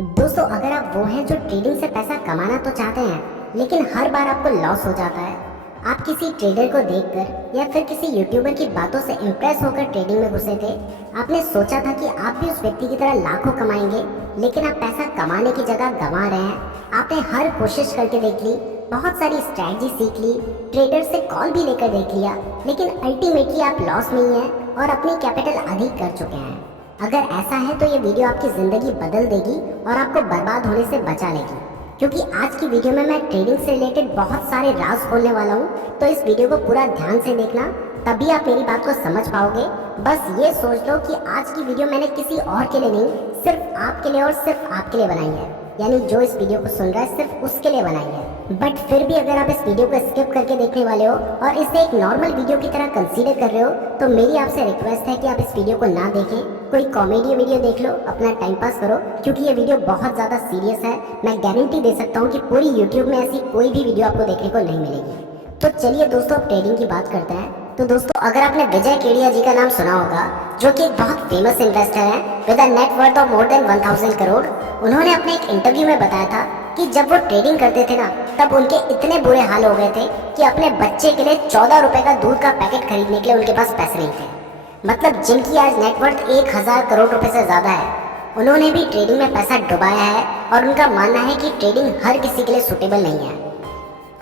दोस्तों, अगर आप वो हैं जो ट्रेडिंग से पैसा कमाना तो चाहते हैं लेकिन हर बार आपको लॉस हो जाता है। आप किसी ट्रेडर को देखकर या फिर किसी यूट्यूबर की बातों से इम्प्रेस होकर ट्रेडिंग में घुसे थे। आपने सोचा था कि आप भी उस व्यक्ति की तरह लाखों कमाएंगे, लेकिन आप पैसा कमाने की जगह गंवा रहे हैं। आपने हर कोशिश करके देख ली, बहुत सारी स्ट्रैटेजी सीख ली, ट्रेडर से कॉल भी लेकर देख लिया, लेकिन अल्टीमेटली आप लॉस में ही हैं और अपनी कैपिटल अधिक कर चुके हैं। अगर ऐसा है तो ये वीडियो आपकी ज़िंदगी बदल देगी और आपको बर्बाद होने से बचा लेगी, क्योंकि आज की वीडियो में मैं ट्रेडिंग से रिलेटेड बहुत सारे राज खोलने वाला हूँ। तो इस वीडियो को पूरा ध्यान से देखना, तभी आप मेरी बात को समझ पाओगे। बस ये सोच लो कि आज की वीडियो मैंने किसी और के लिए नहीं, सिर्फ आपके लिए और सिर्फ आपके लिए बनाई है। यानी जो इस वीडियो को सुन रहा है सिर्फ उसके लिए बनाई है। बट फिर भी अगर आप इस वीडियो को स्किप करके देखने वाले हो और इसे एक नॉर्मल वीडियो की तरह कंसीडर कर रहे हो, तो मेरी आपसे रिक्वेस्ट है कि आप इस वीडियो को ना देखें, कोई कॉमेडी वीडियो देख लो, अपना टाइम पास करो, क्योंकि ये वीडियो बहुत ज़्यादा सीरियस है। मैं गारंटी दे सकता हूँ कि पूरी यूट्यूब में ऐसी कोई भी वीडियो आपको देखने को नहीं मिलेगी। तो चलिए दोस्तों, अब ट्रेडिंग की बात करते हैं। तो दोस्तों, अगर आपने विजय केडिया जी का नाम सुना होगा, जो कि एक बहुत फेमस इन्वेस्टर हैं with a net worth of more than 1000 crore, उन्होंने अपने एक इंटरव्यू में बताया था कि जब वो ट्रेडिंग करते थे ना, तब उनके इतने बुरे हाल हो गए थे कि अपने बच्चे के लिए 14 रुपए का दूध का पैकेट खरीदने के लिए उनके पास पैसे नहीं थे। मतलब जिनकी आज नेटवर्थ 1000 करोड़ रुपए से ज़्यादा है, उन्होंने भी ट्रेडिंग में पैसा डुबाया है और उनका मानना है कि ट्रेडिंग हर किसी के लिए सूटेबल नहीं है।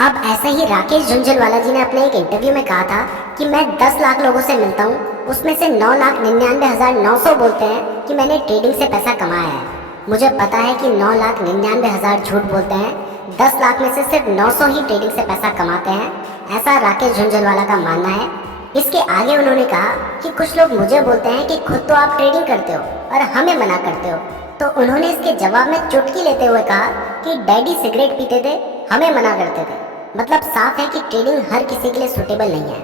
अब ऐसे ही राकेश झुंझुनवाला जी ने अपने एक इंटरव्यू में कहा था कि मैं 10 लाख लोगों से मिलता हूँ, उसमें से 9,99,900 बोलते हैं कि मैंने ट्रेडिंग से पैसा कमाया है। मुझे पता है कि 9,99,000 झूठ बोलते हैं, 10 लाख में से सिर्फ 900 ही ट्रेडिंग से पैसा कमाते हैं, ऐसा राकेश झुंझुनवाला का मानना है। इसके आगे उन्होंने कहा कि कुछ लोग मुझे बोलते हैं कि खुद तो आप ट्रेडिंग करते हो और हमें मना करते हो। तो उन्होंने इसके जवाब में चुटकी लेते हुए कहा कि डैडी सिगरेट पीते थे, हमें मना करते थे। मतलब साफ है कि ट्रेडिंग हर किसी के लिए सूटेबल नहीं है।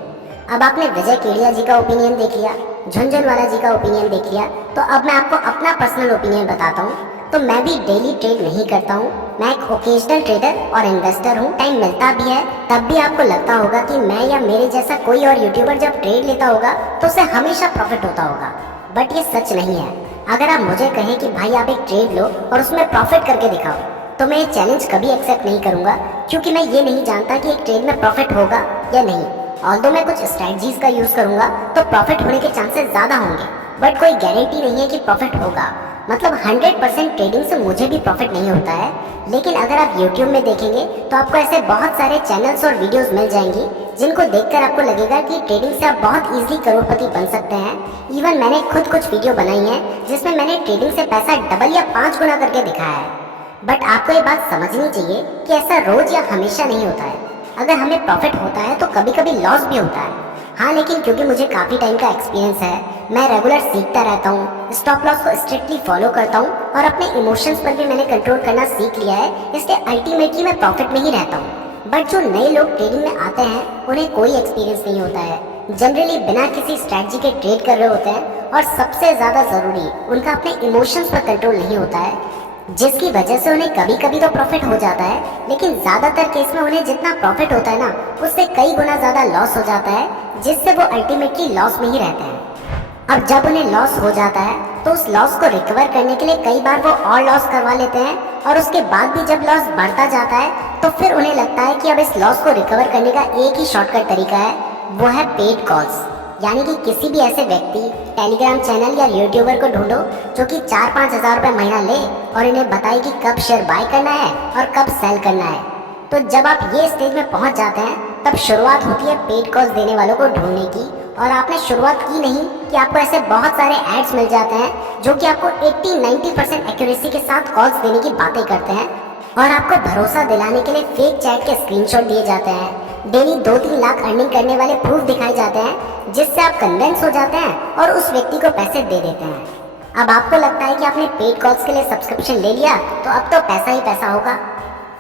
अब आपने विजय केडिया जी का ओपिनियन देख लिया, झुंझुनवाला जी का ओपिनियन देख लिया, तो अब मैं आपको अपना पर्सनल ओपिनियन बताता हूँ। तो मैं भी डेली ट्रेड नहीं करता हूँ, मैं एक ओकेजनल ट्रेडर और इन्वेस्टर हूँ। टाइम मिलता भी है, तब भी आपको लगता होगा कि मैं या मेरे जैसा कोई और यूट्यूबर जब ट्रेड लेता होगा तो उसे हमेशा प्रॉफिट होता होगा, बट ये सच नहीं है। अगर आप मुझे कहें कि भाई आप एक ट्रेड लो और उसमें प्रॉफिट करके दिखाओ, तो मैं ये चैलेंज कभी एक्सेप्ट नहीं करूंगा, क्योंकि मैं ये नहीं जानता कि एक ट्रेड में प्रॉफिट होगा या नहीं। ऑल्दो मैं कुछ स्ट्रैटेजीज का यूज़ करूंगा तो प्रॉफिट होने के चांसेस ज़्यादा होंगे, बट कोई गारंटी नहीं है कि प्रॉफिट होगा। मतलब 100% ट्रेडिंग से मुझे भी प्रॉफिट नहीं होता है। लेकिन अगर आप YouTube में देखेंगे तो आपको ऐसे बहुत सारे चैनल्स और वीडियोस मिल जाएंगी जिनको देखकर आपको लगेगा कि ट्रेडिंग से आप बहुत इजीली करोड़पति बन सकते हैं। इवन मैंने खुद कुछ वीडियो बनाई है जिसमें मैंने ट्रेडिंग से पैसा डबल या 5 गुना करके दिखाया है। बट आपको ये बात समझनी चाहिए कि ऐसा रोज या हमेशा नहीं होता है। अगर हमें प्रॉफिट होता है तो कभी कभी लॉस भी होता है। हाँ, लेकिन क्योंकि मुझे काफ़ी टाइम का एक्सपीरियंस है, मैं रेगुलर सीखता रहता हूँ, स्टॉप लॉस को स्ट्रिक्टली फॉलो करता हूँ और अपने इमोशंस पर भी मैंने कंट्रोल करना सीख लिया है, इसलिए अल्टीमेटली मैं प्रॉफिट में ही रहता हूँ। बट जो नए लोग ट्रेडिंग में आते हैं उन्हें कोई एक्सपीरियंस नहीं होता है, जनरली बिना किसी स्ट्रैटेजी के ट्रेड कर रहे होते हैं, और सबसे ज़्यादा ज़रूरी उनका अपने इमोशंस पर कंट्रोल नहीं होता है, जिसकी वजह से उन्हें कभी कभी तो प्रॉफिट हो जाता है, लेकिन ज़्यादातर केस में उन्हें जितना प्रॉफिट होता है ना, उससे कई गुना ज़्यादा लॉस हो जाता है, जिससे वो अल्टीमेटली लॉस में ही रहते हैं। अब जब उन्हें लॉस हो जाता है तो उस लॉस को रिकवर करने के लिए कई बार वो और लॉस करवा लेते हैं, और उसके बाद भी जब लॉस बढ़ता जाता है तो फिर उन्हें लगता है कि अब इस लॉस को रिकवर करने का एक ही शॉर्टकट तरीका है, वो है पेड कॉल्स। यानी कि किसी भी ऐसे व्यक्ति, टेलीग्राम चैनल या यूट्यूबर को ढूंढो जो कि 4-5 हज़ार रुपये महीना ले और इन्हें बताए कि कब शेयर बाय करना है और कब सेल करना है। तो जब आप ये स्टेज में पहुंच जाते हैं तब शुरुआत होती है पेड कॉल्स देने वालों को ढूंढने की। और आपने शुरुआत की नहीं कि आपको ऐसे बहुत सारे एड्स मिल जाते हैं जो कि आपको 80-90% एक्यूरेसी के साथ कॉल्स देने की बातें करते हैं, और आपको भरोसा दिलाने के लिए फेक चैट के स्क्रीनशॉट दिए जाते हैं। डेली 2-3 लाख अर्निंग करने वाले प्रूफ दिखाए जाते हैं, जिससे आप कन्विंस हो जाते हैं और उस व्यक्ति को पैसे दे देते हैं। अब आपको लगता है कि आपने पेड कॉल्स के लिए सब्सक्रिप्शन ले लिया तो अब तो पैसा ही पैसा होगा,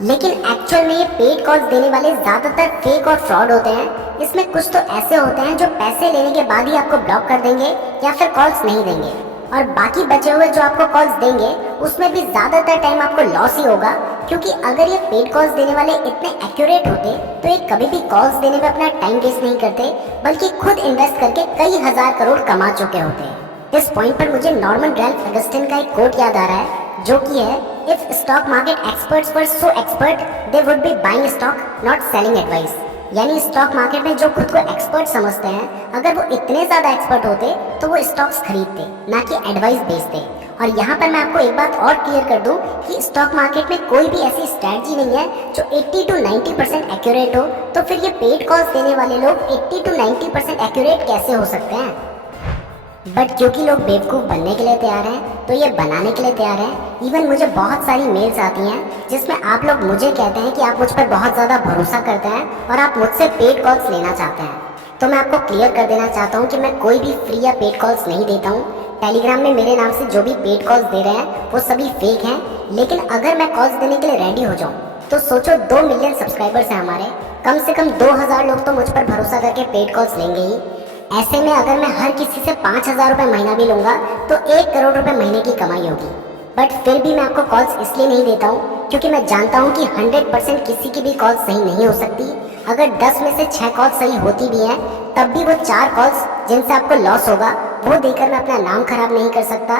लेकिन एक्चुअल में ये पेड कॉल्स देने वाले ज़्यादातर फेक और फ्रॉड होते हैं। इसमें कुछ तो ऐसे होते हैं जो पैसे लेने के बाद ही आपको ब्लॉक कर देंगे या फिर कॉल्स नहीं देंगे, और बाकी बचे हुए जो आपको कॉल्स देंगे उसमें भी ज़्यादातर टाइम आपको लॉस ही होगा, क्योंकि अगर ये पेड कॉल्स देने वाले इतने एक्यूरेट होते तो ये कभी भी कॉल्स देने में अपना टाइम वेस्ट नहीं करते, बल्कि खुद इन्वेस्ट करके कई हजार करोड़ कमा चुके होते। इस पॉइंट पर मुझे नॉर्मन रैल्फ अगस्टिन का एक कोट याद आ रहा है, जो कि है, if stock market experts were so expert they would be buying stock not selling advice. यानी स्टॉक मार्केट में जो खुद को एक्सपर्ट समझते हैं, अगर वो इतने ज़्यादा एक्सपर्ट होते तो वो स्टॉक्स खरीदते, ना कि एडवाइस बेचते। और यहाँ पर मैं आपको एक बात और क्लियर कर दूँ कि स्टॉक मार्केट में कोई भी ऐसी स्ट्रैटेजी नहीं है जो 80 to 90% एक्यूरेट हो। तो फिर ये पेड कॉल्स देने वाले लोग 80 to 90% एक्यूरेट कैसे हो सकते हैं? बट क्योंकि लोग बेवकूफ़ बनने के लिए तैयार हैं, तो ये बनाने के लिए तैयार हैं। इवन मुझे बहुत सारी मेल्स आती हैं जिसमें आप लोग मुझे कहते हैं कि आप मुझ पर बहुत ज़्यादा भरोसा करते हैं और आप मुझसे पेड कॉल्स लेना चाहते हैं। तो मैं आपको क्लियर कर देना चाहता हूँ कि मैं कोई भी फ्री या पेड कॉल्स नहीं देता हूँ। टेलीग्राम में मेरे नाम से जो भी पेड कॉल्स दे रहे हैं वो सभी फेक हैं। लेकिन अगर मैं कॉल्स देने के लिए रेडी हो जाऊँ तो सोचो 2 मिलियन सब्सक्राइबर्स हैं हमारे, कम से कम 2000 लोग तो मुझ पर भरोसा करके पेड कॉल्स लेंगे ही। ऐसे में अगर मैं हर किसी से 5000 रुपये महीना भी लूँगा तो 1 करोड़ रुपए महीने की कमाई होगी। बट फिर भी मैं आपको कॉल्स इसलिए नहीं देता हूँ क्योंकि मैं जानता हूँ कि 100% किसी की भी कॉल सही नहीं हो सकती। अगर 10 में से 6 कॉल सही होती भी हैं, तब भी वो 4 कॉल्स जिनसे आपको लॉस होगा वो देकर मैं अपना नाम खराब नहीं कर सकता।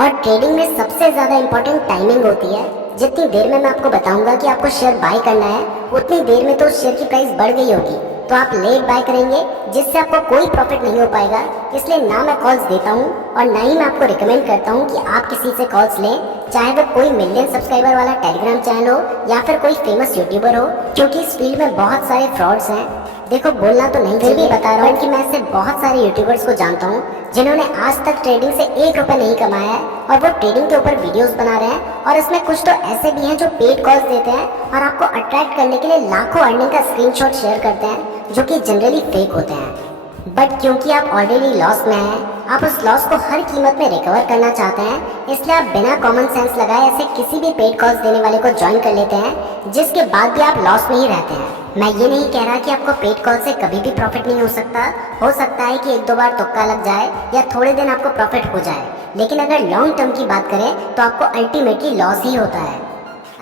और ट्रेडिंग में सबसे ज़्यादा इंपॉर्टेंट टाइमिंग होती है। जितनी देर में मैं आपको बताऊंगा कि आपको शेयर बाय करना है, उतनी देर में तो शेयर की प्राइस बढ़ गई होगी, तो आप लेट बाय करेंगे जिससे आपको कोई प्रॉफिट नहीं हो पाएगा। इसलिए ना मैं कॉल्स देता हूँ और ना ही मैं आपको रिकमेंड करता हूँ कि आप किसी से कॉल्स लें, चाहे वो कोई मिलियन सब्सक्राइबर वाला टेलीग्राम चैनल हो या फिर कोई फेमस यूट्यूबर हो, क्योंकि इस फील्ड में बहुत सारे फ्रॉड्स हैं। देखो बोलना तो नहीं, फिर भी बता रहा हूँ कि मैं ऐसे बहुत सारे यूट्यूबर्स को जानता हूँ जिन्होंने आज तक ट्रेडिंग से 1 रुपये नहीं कमाया है और वो ट्रेडिंग के ऊपर वीडियोस बना रहे हैं। और इसमें कुछ तो ऐसे भी हैं जो पेड कॉल्स देते हैं और आपको अट्रैक्ट करने के लिए लाखों अर्निंग का स्क्रीनशॉट शेयर करते हैं, जो कि जनरली फेक होते हैं। बट क्योंकि आप ऑलरेडी लॉस में हैं, आप उस लॉस को हर कीमत में रिकवर करना चाहते हैं, इसलिए आप बिना कॉमन सेंस लगाए ऐसे किसी भी पेड कॉल्स देने वाले को ज्वाइन कर लेते हैं, जिसके बाद भी आप लॉस में ही रहते हैं। मैं ये नहीं कह रहा कि आपको पेड कॉल से कभी भी प्रॉफिट नहीं हो सकता है कि 1-2 बार तुक्का लग जाए या थोड़े दिन आपको प्रॉफिट हो जाए, लेकिन अगर लॉन्ग टर्म की बात करें तो आपको अल्टीमेटली लॉस ही होता है।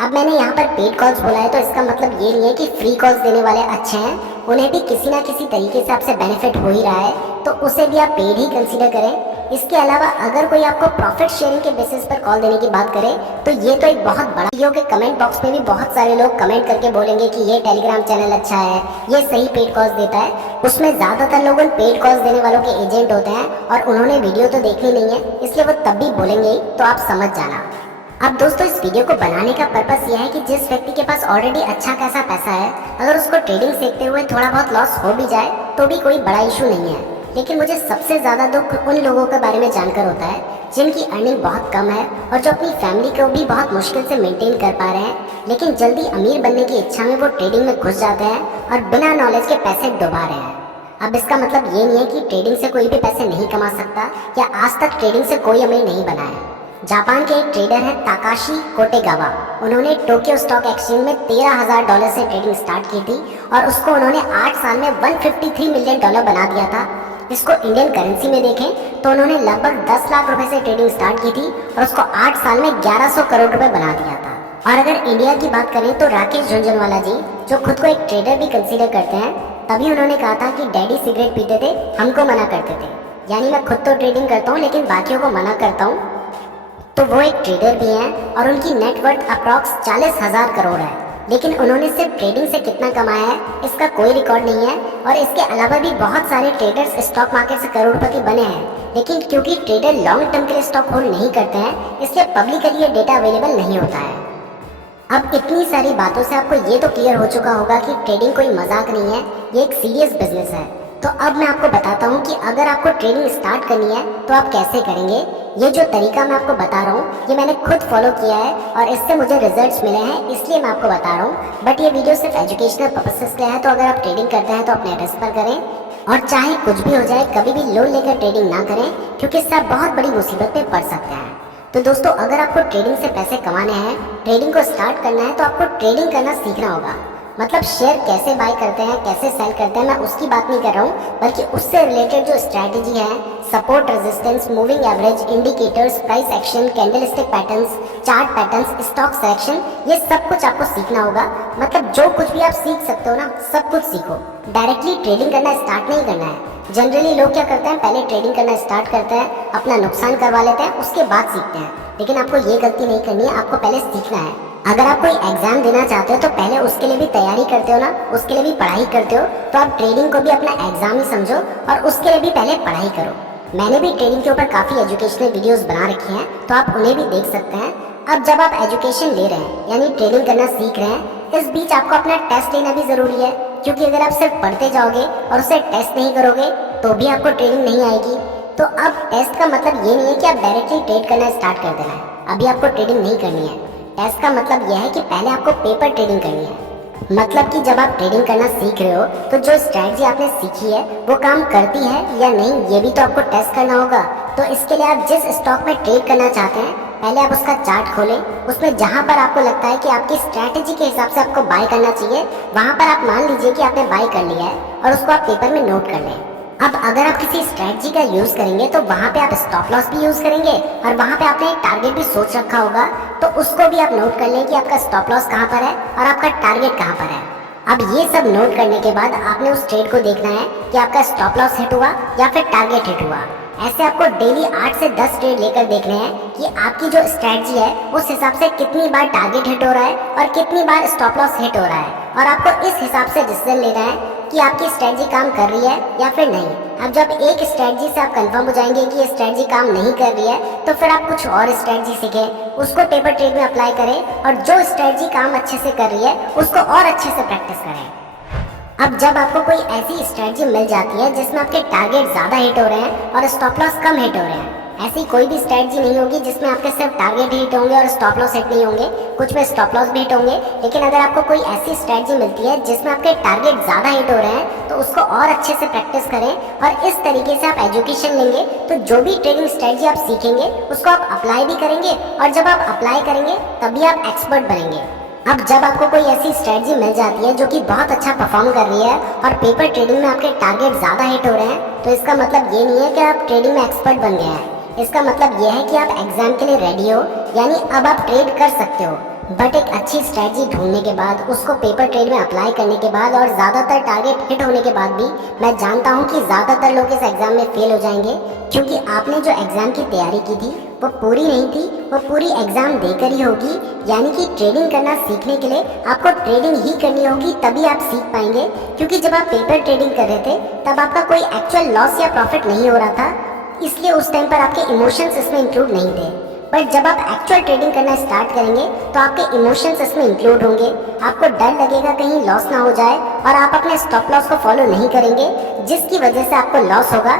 अब मैंने यहाँ पर पेड कॉल्स बोला है तो इसका मतलब ये नहीं है कि फ्री कॉल्स देने वाले अच्छे हैं, उन्हें भी किसी ना किसी तरीके से आपसे बेनिफिट हो ही रहा है, तो उसे भी आप पेड ही कंसीडर करें। इसके अलावा अगर कोई आपको प्रॉफिट शेयरिंग के बेसिस पर कॉल देने की बात करे तो ये तो एक बहुत बड़ा, वीडियो के कमेंट बॉक्स में भी बहुत सारे लोग कमेंट करके बोलेंगे कि ये टेलीग्राम चैनल अच्छा है, ये सही पेड कॉल्स देता है। उसमें ज़्यादातर लोग उन पेड कॉल्स देने वालों के एजेंट होते हैं और उन्होंने वीडियो तो देखनी नहीं है, इसलिए वो तब भी बोलेंगे ही, तो आप समझ जाना। अब दोस्तों इस वीडियो को बनाने का पर्पस यह है कि जिस व्यक्ति के पास ऑलरेडी अच्छा खासा पैसा है, अगर उसको ट्रेडिंग सीखते हुए थोड़ा बहुत लॉस हो भी जाए तो भी कोई बड़ा इशू नहीं है। लेकिन मुझे सबसे ज़्यादा दुख उन लोगों के बारे में जानकर होता है जिनकी अर्निंग बहुत कम है और जो अपनी फैमिली को भी बहुत मुश्किल से मेंटेन कर पा रहे हैं, लेकिन जल्दी अमीर बनने की इच्छा में वो ट्रेडिंग में घुस जाते हैं और बिना नॉलेज के पैसे डुबा रहे हैं। अब इसका मतलब ये नहीं है कि ट्रेडिंग से कोई भी पैसे नहीं कमा सकता या आज तक ट्रेडिंग से कोई अमीर नहीं बना है। जापान के एक ट्रेडर हैं ताकाशी कोटेगावा, उन्होंने टोक्यो स्टॉक एक्सचेंज में $13,000 से ट्रेडिंग स्टार्ट की थी और उसको उन्होंने 8 साल में $153 मिलियन बना दिया था। इसको इंडियन करेंसी में देखें तो उन्होंने लगभग 10 लाख रुपए से ट्रेडिंग स्टार्ट की थी और उसको 8 साल में 1100 करोड़ रुपए बना दिया था। और अगर इंडिया की बात करें तो राकेश झुनझुनवाला जी, जो खुद को एक ट्रेडर भी कंसीडर करते हैं, तभी उन्होंने कहा था कि डैडी सिगरेट पीते थे, हमको मना करते थे। यानी मैं खुद तो ट्रेडिंग करता हूँ लेकिन बाकियों को मना करता हूँ। तो वो एक ट्रेडर भी हैं और उनकी नेटवर्थ अप्रॉक्स 40,000 करोड़ है, लेकिन उन्होंने सिर्फ ट्रेडिंग से कितना कमाया है इसका कोई रिकॉर्ड नहीं है। और इसके अलावा भी बहुत सारे ट्रेडर्स स्टॉक मार्केट से करोड़पति बने हैं, लेकिन क्योंकि ट्रेडर लॉन्ग टर्म के लिए स्टॉक होल्ड नहीं करते हैं, इसलिए पब्लिकली ये डेटा अवेलेबल नहीं होता है। अब इतनी सारी बातों से आपको ये तो क्लियर हो चुका होगा कि ट्रेडिंग कोई मजाक नहीं है, ये एक सीरियस बिजनेस है। तो अब मैं आपको बताता हूँ कि अगर आपको ट्रेडिंग स्टार्ट करनी है तो आप कैसे करेंगे। ये जो तरीका मैं आपको बता रहा हूँ ये मैंने खुद फॉलो किया है और इससे मुझे रिजल्ट्स मिले हैं, इसलिए मैं आपको बता रहा हूँ। बट ये वीडियो सिर्फ एजुकेशनल पर्पसेस के लिए है, तो अगर आप ट्रेडिंग करते हैं तो अपने रिस्क पर करें और चाहे कुछ भी हो जाए कभी भी लोन लेकर ट्रेडिंग ना करें, क्योंकि इससे आप बहुत बड़ी मुसीबत में पड़ सकते हैं। तो दोस्तों अगर आपको ट्रेडिंग से पैसे कमाने हैं, ट्रेडिंग को स्टार्ट करना है, तो आपको ट्रेडिंग करना सीखना होगा। मतलब शेयर कैसे बाय करते हैं, कैसे सेल करते हैं, मैं उसकी बात नहीं कर रहा हूँ, बल्कि उससे रिलेटेड जो स्ट्रैटेजी है, support, resistance, moving average, indicators, price action, candlestick patterns, chart patterns, stock selection, ये सब कुछ आपको सीखना होगा। मतलब जो कुछ भी आप सीख सकते हो ना, सब कुछ सीखो। डायरेक्टली ट्रेडिंग करना स्टार्ट नहीं करना है। जनरली लोग क्या करते हैं, पहले ट्रेडिंग करना स्टार्ट करते हैं, अपना नुकसान करवा लेते हैं, उसके बाद सीखते हैं। लेकिन आपको ये गलती नहीं करनी है, आपको पहले सीखना है। अगर आप कोई एग्जाम देना चाहते हो तो पहले उसके लिए भी तैयारी करते हो ना, उसके लिए भी पढ़ाई करते हो, तो आप ट्रेडिंग को भी अपना एग्जाम ही समझो और उसके लिए भी पहले पढ़ाई करो। मैंने भी ट्रेडिंग के ऊपर काफ़ी एजुकेशनल वीडियोस बना रखी हैं, तो आप उन्हें भी देख सकते हैं। अब जब आप एजुकेशन ले रहे हैं यानी ट्रेडिंग करना सीख रहे हैं, इस बीच आपको अपना टेस्ट लेना भी ज़रूरी है, क्योंकि अगर आप सिर्फ पढ़ते जाओगे और उसे टेस्ट नहीं करोगे तो भी आपको ट्रेडिंग नहीं आएगी। तो अब टेस्ट का मतलब ये नहीं है कि आप डायरेक्टली ट्रेड करना स्टार्ट कर देना है, अभी आपको ट्रेडिंग नहीं करनी है। टेस्ट का मतलब यह है कि पहले आपको पेपर ट्रेडिंग करनी है। मतलब कि जब आप ट्रेडिंग करना सीख रहे हो तो जो स्ट्रैटेजी आपने सीखी है वो काम करती है या नहीं, ये भी तो आपको टेस्ट करना होगा। तो इसके लिए आप जिस स्टॉक में ट्रेड करना चाहते हैं, पहले आप उसका चार्ट खोलें, उसमें जहां पर आपको लगता है कि आपकी स्ट्रैटेजी के हिसाब से आपको बाय करना चाहिए, वहां पर आप मान लीजिए कि आपने बाय कर लिया है और उसको आप पेपर में नोट कर लें। अब अगर आप किसी स्ट्रैटेजी का यूज करेंगे तो वहां पे आप स्टॉप लॉस भी यूज करेंगे और वहां पे आपने एक टारगेट भी सोच रखा होगा, तो उसको भी आप नोट कर लें कि आपका स्टॉप लॉस कहां पर है और आपका टारगेट कहां पर है। अब ये सब नोट करने के बाद आपने उस ट्रेड को देखना है कि आपका स्टॉप लॉस हिट हुआ या फिर टारगेट हिट हुआ। ऐसे आपको डेली 8 से 10 ट्रेड लेकर देखने हैं कि आपकी जो स्ट्रैटेजी है उस हिसाब से कितनी बार टारगेट हिट हो रहा है और कितनी बार स्टॉप लॉस हिट हो रहा है, और आपको इस हिसाब से डिसीजन लेना है कि आपकी स्ट्रैटेजी काम कर रही है या फिर नहीं। अब जब एक स्ट्रैटेजी से आप कंफर्म हो जाएंगे कि ये स्ट्रैटेजी काम नहीं कर रही है, तो फिर आप कुछ और स्ट्रैटेजी सीखें, उसको पेपर ट्रेड में अप्लाई करें और जो स्ट्रैटेजी काम अच्छे से कर रही है उसको और अच्छे से प्रैक्टिस करें। अब जब आपको कोई ऐसी स्ट्रैटेजी मिल जाती है जिसमें आपके टारगेट ज़्यादा हिट हो रहे हैं और स्टॉप लॉस कम हिट हो रहे हैं, ऐसी कोई भी स्ट्रैटेजी नहीं होगी जिसमें आपके सिर्फ टारगेट हिट होंगे और स्टॉप लॉस हिट नहीं होंगे, कुछ में स्टॉप लॉस भी हिट होंगे। लेकिन अगर आपको कोई ऐसी स्ट्रैटेजी मिलती है जिसमें आपके टारगेट ज़्यादा हिट हो रहे हैं, तो उसको और अच्छे से प्रैक्टिस करें और इस तरीके से आप एजुकेशन लेंगे तो जो भी ट्रेडिंग स्ट्रैटेजी आप सीखेंगे उसको आप अप्लाई भी करेंगे, और जब आप अप्लाई करेंगे तभी आप एक्सपर्ट बनेंगे। अब जब आपको कोई ऐसी स्ट्रैटेजी मिल जाती है जो कि बहुत अच्छा परफॉर्म कर रही है और पेपर ट्रेडिंग में आपके टारगेट ज़्यादा हिट हो रहे हैं, तो इसका मतलब ये नहीं है कि आप ट्रेडिंग में एक्सपर्ट बन गए हैं। इसका मतलब यह है कि आप एग्जाम के लिए रेडी हो, यानी अब आप ट्रेड कर सकते हो। बट एक अच्छी स्ट्रैटेजी ढूंढने के बाद, उसको पेपर ट्रेड में अप्लाई करने के बाद और ज़्यादातर टारगेट हिट होने के बाद भी मैं जानता हूँ कि ज़्यादातर लोग इस एग्ज़ाम में फेल हो जाएंगे, क्योंकि आपने जो एग्ज़ाम की तैयारी की थी वो पूरी नहीं थी, वो पूरी एग्ज़ाम देकर ही होगी। यानी कि ट्रेडिंग करना सीखने के लिए आपको ट्रेडिंग ही करनी होगी, तभी आप सीख पाएंगे। क्योंकि जब आप पेपर ट्रेडिंग कर रहे थे तब आपका कोई एक्चुअल लॉस या प्रॉफिट नहीं हो रहा था, इसलिए उस टाइम पर आपके इमोशंस इसमें इंक्लूड नहीं थे। बट जब आप एक्चुअल ट्रेडिंग करना स्टार्ट करेंगे तो आपके इमोशंस इसमें इंक्लूड होंगे। आपको डर लगेगा कहीं लॉस ना हो जाए और आप अपने स्टॉप लॉस को फॉलो नहीं करेंगे, जिसकी वजह से आपको लॉस होगा।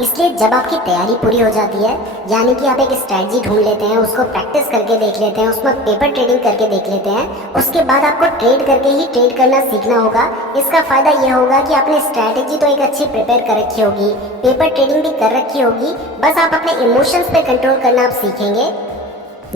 इसलिए जब आपकी तैयारी पूरी हो जाती है, यानी कि आप एक स्ट्रैटेजी ढूंढ लेते हैं, उसको प्रैक्टिस करके देख लेते हैं, उसमें पेपर ट्रेडिंग करके देख लेते हैं, उसके बाद आपको ट्रेड करके ही ट्रेड करना सीखना होगा। इसका फ़ायदा यह होगा कि आपने स्ट्रैटेजी तो एक अच्छी प्रिपेयर कर रखी होगी, पेपर ट्रेडिंग भी कर रखी होगी, बस आप अपने इमोशंस पे कंट्रोल करना आप सीखेंगे,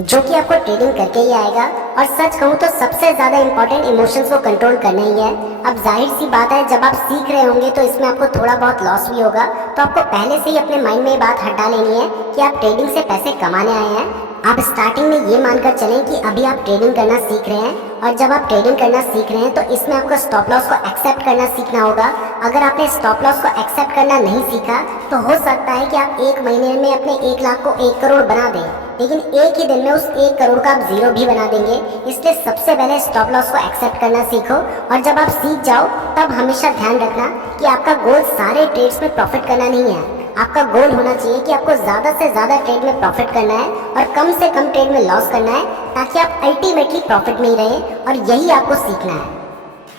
जो कि आपको ट्रेडिंग करके ही आएगा। और सच कहूँ तो सबसे ज़्यादा इंपॉर्टेंट इमोशंस को कंट्रोल करना ही है। अब जाहिर सी बात है, जब आप सीख रहे होंगे तो इसमें आपको थोड़ा बहुत लॉस भी होगा, तो आपको पहले से ही अपने माइंड में ये बात हटा लेनी है कि आप ट्रेडिंग से पैसे कमाने आए हैं। आप स्टार्टिंग में ये मानकर चलें कि अभी आप ट्रेडिंग करना सीख रहे हैं, और जब आप ट्रेडिंग करना सीख रहे हैं तो इसमें आपको स्टॉप लॉस को एक्सेप्ट करना सीखना होगा। अगर आपने स्टॉप लॉस को एक्सेप्ट करना नहीं सीखा तो हो सकता है कि आप एक महीने में अपने 1 लाख को 1 करोड़ बना दें, लेकिन एक ही दिन में उस 1 करोड़ का आप जीरो भी बना देंगे। इसलिए सबसे पहले स्टॉप लॉस को एक्सेप्ट करना सीखो, और जब आप सीख जाओ तब हमेशा ध्यान रखना कि आपका गोल सारे ट्रेड्स में प्रॉफिट करना नहीं है। आपका गोल होना चाहिए कि आपको ज़्यादा से ज़्यादा ट्रेड में प्रॉफिट करना है और कम से कम ट्रेड में लॉस करना है, ताकि आप अल्टीमेटली प्रॉफिट में ही रहें, और यही आपको सीखना है।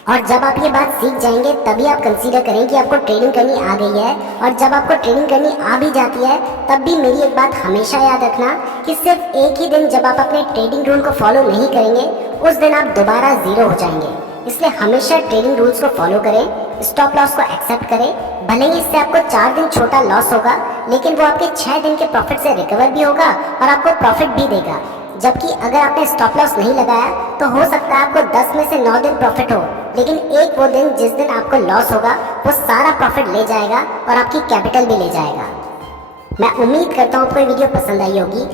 और जब आप ये बात सीख जाएंगे तभी आप कंसीडर करें कि आपको ट्रेडिंग करनी आ गई है। और जब आपको ट्रेडिंग करनी आ भी जाती है तब भी मेरी एक बात हमेशा याद रखना कि सिर्फ एक ही दिन जब आप अपने ट्रेडिंग रूल को फॉलो नहीं करेंगे, उस दिन आप दोबारा ज़ीरो हो जाएंगे। इसलिए हमेशा ट्रेडिंग रूल्स को फॉलो करें, स्टॉप लॉस को एक्सेप्ट करें। भले ही इससे आपको 4 दिन छोटा लॉस होगा, लेकिन वो आपके 6 दिन के प्रॉफिट से रिकवर भी होगा और आपको प्रॉफिट भी देगा। जबकि अगर आपने स्टॉप लॉस नहीं लगाया तो हो सकता है आपको 10 में से 9 दिन प्रॉफिट हो, लेकिन एक वो दिन जिस दिन आपको लॉस होगा वो सारा प्रॉफिट ले जाएगा और आपकी कैपिटल भी ले जाएगा। मैं उम्मीद करता हूँ आपको ये वीडियो पसंद आई होगी।